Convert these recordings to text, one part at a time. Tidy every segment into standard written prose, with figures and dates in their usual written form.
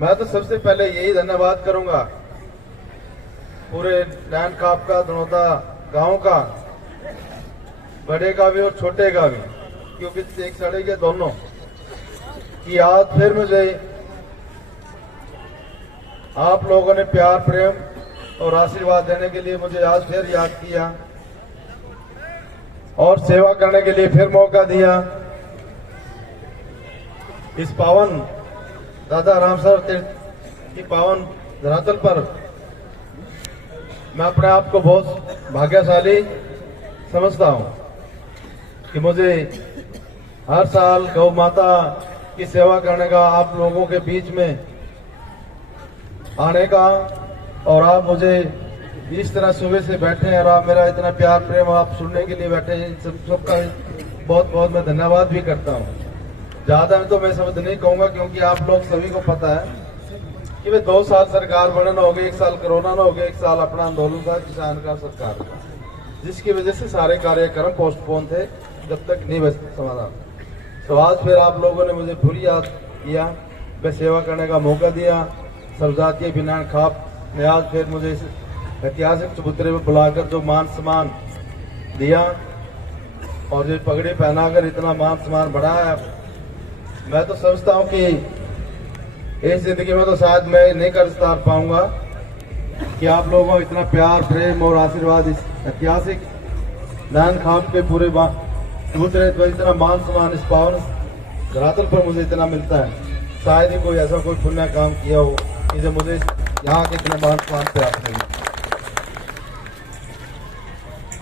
मैं तो सबसे पहले यही धन्यवाद करूंगा पूरे नैन खाप का, धनौदा गांव का, बड़े का भी और छोटे का भी, क्योंकि एक सड़े के दोनों की आज फिर मुझे आप लोगों ने प्यार, प्रेम और आशीर्वाद देने के लिए मुझे आज फिर याद किया और सेवा करने के लिए फिर मौका दिया। इस पावन दादा रामसर तीर्थ की पावन धरातल पर मैं अपने आप को बहुत भाग्यशाली समझता हूं कि मुझे हर साल गौ माता की सेवा करने का, आप लोगों के बीच में आने का, और आप मुझे इस तरह सुबह से बैठे हैं और आप मेरा इतना प्यार प्रेम आप सुनने के लिए बैठे हैं, सबका बहुत बहुत मैं धन्यवाद भी करता हूं। ज्यादा तो मैं शब्द नहीं कहूंगा, क्योंकि आप लोग सभी को पता है कि वे 2 साल सरकार बनन हो गई, 1 साल कोरोना न हो गया, 1 साल अपना आंदोलन था किसान का, सरकार का, जिसकी वजह से सारे कार्यक्रम पोस्टपोन थे जब तक नहीं बच समाधान। तो आज फिर आप लोगों ने मुझे पूरी याद किया, मैं सेवा करने का मौका दिया। सबजातीय बिनान खाप ने आज फिर मुझे ऐतिहासिक चबूतरे में बुलाकर जो मान सम्मान दिया और जो पगड़ी पहनाकर इतना मान सम्मान बढ़ाया, मैं तो समझता हूं कि इस जिंदगी में तो शायद मैं नहीं कर पाऊंगा कि आप लोगों को इतना प्यार, प्रेम और आशीर्वाद इस ऐतिहासिक नैन खाप के पूरे चबूतरे पर इतना मान सम्मान इस पावन धरातल पर मुझे इतना मिलता है। शायद ही कोई ऐसा कोई पुण्य काम किया हो कि जो मुझे यहाँ के इतने मान सम्मान प्राप्त नहीं।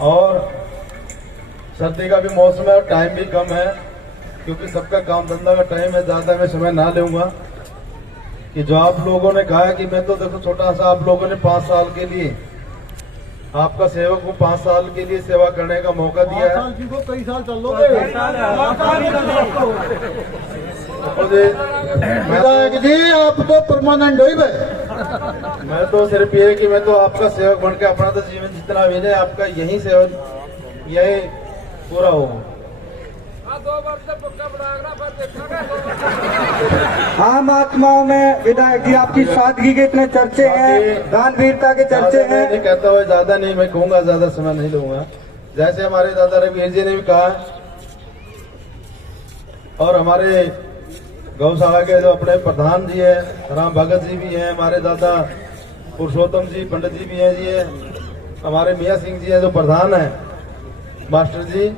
और सर्दी का भी मौसम है और टाइम भी कम है, क्योंकि सबका काम धंधा का टाइम है, ज्यादा मैं समय ना लूंगा। कि जो आप लोगों ने कहा कि मैं तो देखो छोटा सा, आप लोगों ने 5 साल के लिए, आपका सेवक को 5 साल के लिए सेवा करने का मौका दिया है। कई साल चल लो जी, आप तो परमानेंट हो ही। मैं तो सिर्फ ये कि मैं तो आपका सेवक बन के अपना तो जीवन जितना भी है आपका यही सेवक यही पूरा हो। आम आत्माओं में विधायक जी आपकी सादगी के इतने चर्चे हैं, दान वीरता के चर्चे हैं। नहीं कहता हुआ ज्यादा नहीं मैं कहूंगा, ज्यादा समय नहीं लूंगा। जैसे हमारे दादा रघुवीर जी ने भी कहा और हमारे गौशाला के जो अपने प्रधान जी है राम भगत जी भी हैं, हमारे दादा पुरुषोत्तम जी पंडित जी भी हैं जी है, हमारे मियाँ सिंह जी हैं जो प्रधान है मास्टर जी।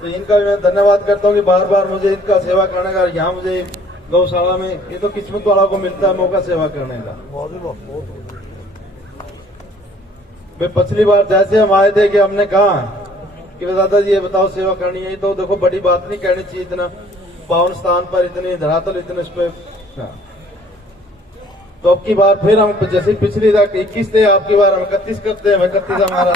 तो इनका भी मैं धन्यवाद करता हूँ कि बार बार मुझे इनका सेवा करने का, यहाँ मुझे गौशाला में ये तो किस्मत वाला को मिलता है मौका सेवा करने का। मैं पिछली बार जैसे हम आए थे कि हमने कहा कि दादा जी ये बताओ सेवा करनी है, तो देखो बड़ी बात नहीं करनी चाहिए, इतना पावन स्थान पर इतनी धरातल इतने इस पे। तो अब की बार फिर हम जैसे पिछली 21 थे, आपकी बार हम 31 करते हैं। 31 हमारा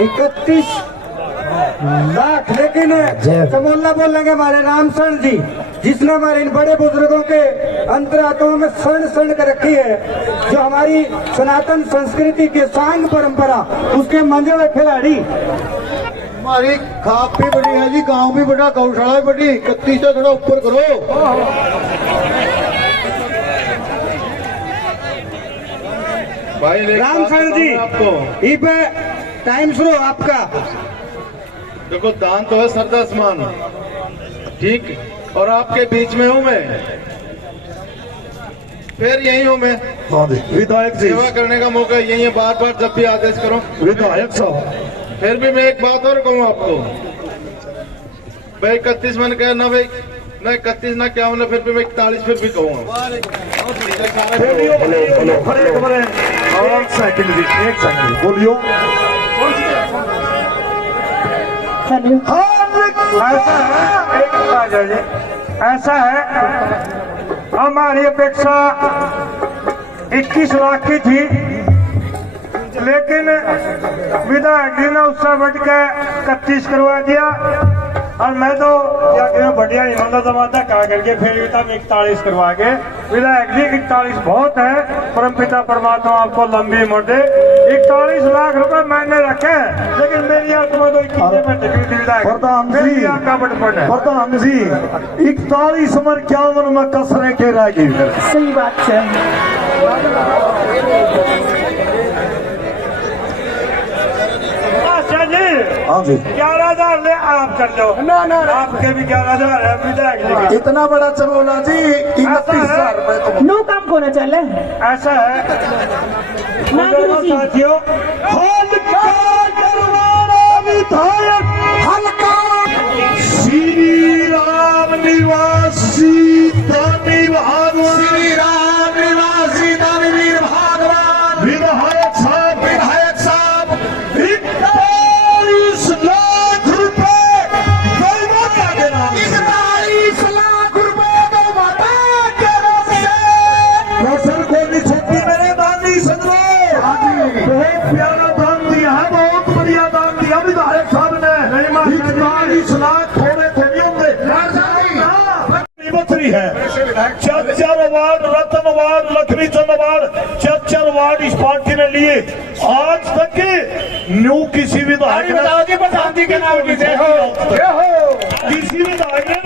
31 लाख। लेकिन समोल्ला बोलेंगे हमारे रामसर जी, जिसने हमारे इन बड़े बुजुर्गों के अंतरात्मा में शरण शरण कर रखी है, जो हमारी सनातन संस्कृति के सांग परंपरा, उसके मंजे हुए खिलाड़ी। हमारी खाप भी बड़ी है जी, गांव भी बड़ा, गौशाला भी बड़ी। 31 से थोड़ा ऊपर करो। भाई रामसर जी आपको ये पे टाइम शुरू आपका। देखो दान तो है सरदा समान, ठीक, और आपके बीच में हूँ मैं, फिर यही हूँ मैं। विधायक जी सेवा करने का मौका यही है, बार बार जब भी आदेश करो। विधायक साहब फिर भी मैं एक बात और कहूँ आपको, भाई 31 मन कह ना भाई, ना 31 ना क्या होना, फिर भी मैं 41 फिर भी कहूँगा। बोलियो। ऐसा है हमारी अपेक्षा 21 लाख की थी, लेकिन विधायक जी ने उससे बढ़ के 31 करवा दिया। और मैं तो बढ़िया इन्होंने जमाता कहा करके फिर भी तब 41 करवा के। विधायक जी 41 बहुत है, परमपिता परमात्मा आपको लंबी उम्र दे। 41 लाख रुपए मैंने रखे, लेकिन मेरी आत्मा तो 21 में टिकट विधायक, प्रधान मेरी जी, आपका बटपट है। प्रधान जी 41 में 51 में कसरे के रह गई। सही बात है। अच्छा जी, हाँ जी, 11,000 ले आप कर लो। ना आपके भी 11,000 है विधायक जी के। इतना बड़ा चमोला जी 31,000 रुपए तो नो काम को न चले। ऐसा है ना गुरु जी। साथियों, हल्का करवाना विधायक हल्का श्री राम निवासी दानी भगवान, श्री राम निवासी दानवीर भगवान विधायक साहब 41 लाख रुपए गौमाता के नाम से। 41 लाख रुपए गौमाता के नाम से। रोशन को नहीं छोटी मेरे दानी सजनो, बहुत प्यारा दान दिया है, बहुत बढ़िया दान दिया विधायक साहब ने। 41 लाख थोड़े थोड़ी होंगे बथरी है। 4 अवार्ड, रत्न अवार्ड, लक्ष्मी चंद अवार्ड, 4 अवार्ड इस पार्टी ने लिए। आज तक न्यू किसी विधायक ने प्रधान जी के नाम की जय हो। किसी विधायक ने